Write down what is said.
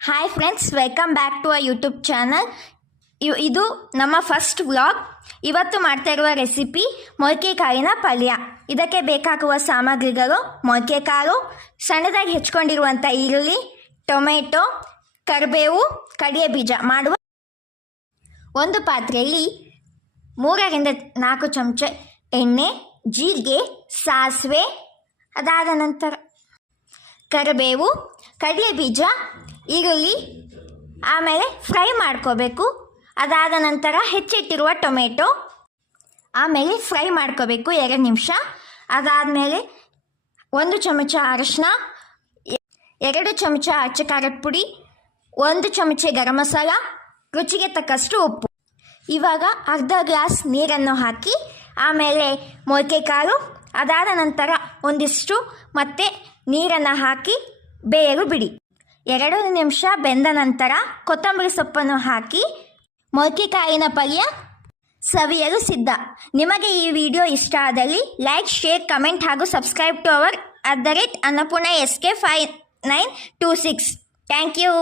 Hi friends, welcome back to a YouTube channel. ಇದು ನಮ್ಮ first vlog. ಇವತ್ತು ಮಾಡ್ತಾ ಇರುವ ರೆಸಿಪಿ ಮೊಳಕೆ ಕಾಳಿನ ಪಲ್ಯ. ಇದಕ್ಕೆ ಬೇಕಾಗುವ ಸಾಮಗ್ರಿಗಳು: ಮೊಳಕೆ ಕಾಳು, ಸಣ್ಣದಾಗಿ ಹೆಚ್ಕೊಂಡಿರುವಂಥ ಈರುಳ್ಳಿ, ಟೊಮೆಟೊ, ಕರಿಬೇವು, ಕಡಲೆ ಬೀಜ. ಮಾಡುವ ಒಂದು ಪಾತ್ರೆಯಲ್ಲಿ 3-4 ಚಮಚ ಎಣ್ಣೆ, ಜೀರಿಗೆ, ಸಾಸಿವೆ, ಅದಾದ ನಂತರ ಕರಿಬೇವು, ಕಡಲೆ ಬೀಜ, ಈರುಳ್ಳಿ, ಆಮೇಲೆ ಫ್ರೈ ಮಾಡ್ಕೋಬೇಕು. ಅದಾದ ನಂತರ ಹೆಚ್ಚಿಟ್ಟಿರುವ ಟೊಮೆಟೊ, ಆಮೇಲೆ ಫ್ರೈ ಮಾಡ್ಕೋಬೇಕು 2 ನಿಮಿಷ. ಅದಾದಮೇಲೆ 1 ಚಮಚ ಅರಿಶಿನ, 2 ಚಮಚ ಅಚ್ಚ ಖಾರದ ಪುಡಿ, 1 ಚಮಚ ಗರಂ ಮಸಾಲ, ರುಚಿಗೆ ತಕ್ಕಷ್ಟು ಉಪ್ಪು. ಇವಾಗ ಅರ್ಧ ಗ್ಲಾಸ್ ನೀರನ್ನು ಹಾಕಿ ಆಮೇಲೆ ಮೊಳಕೆ ಕಾಳು, ಅದಾದ ನಂತರ ಒಂದಿಷ್ಟು ಮತ್ತೆ ನೀರನ್ನು ಹಾಕಿ ಬೇಯಲು ಬಿಡಿ. 2 ನಿಮಿಷ ಬೆಂದ ನಂತರ ಕೊತ್ತಂಬರಿ ಸೊಪ್ಪನ್ನು ಹಾಕಿ ಮೊಳಕೆ ಕಾಳಿನ ಪಲ್ಯ ಸವಿಯಲು ಸಿದ್ಧ. ನಿಮಗೆ ಈ ವಿಡಿಯೋ ಇಷ್ಟ ಆದಲ್ಲಿ ಲೈಕ್, ಶೇರ್, ಕಮೆಂಟ್ ಹಾಗೂ ಸಬ್ಸ್ಕ್ರೈಬ್ ಟು ಅವರ್ @ಅನ್ನಪೂರ್ಣ SK5926. Thank you.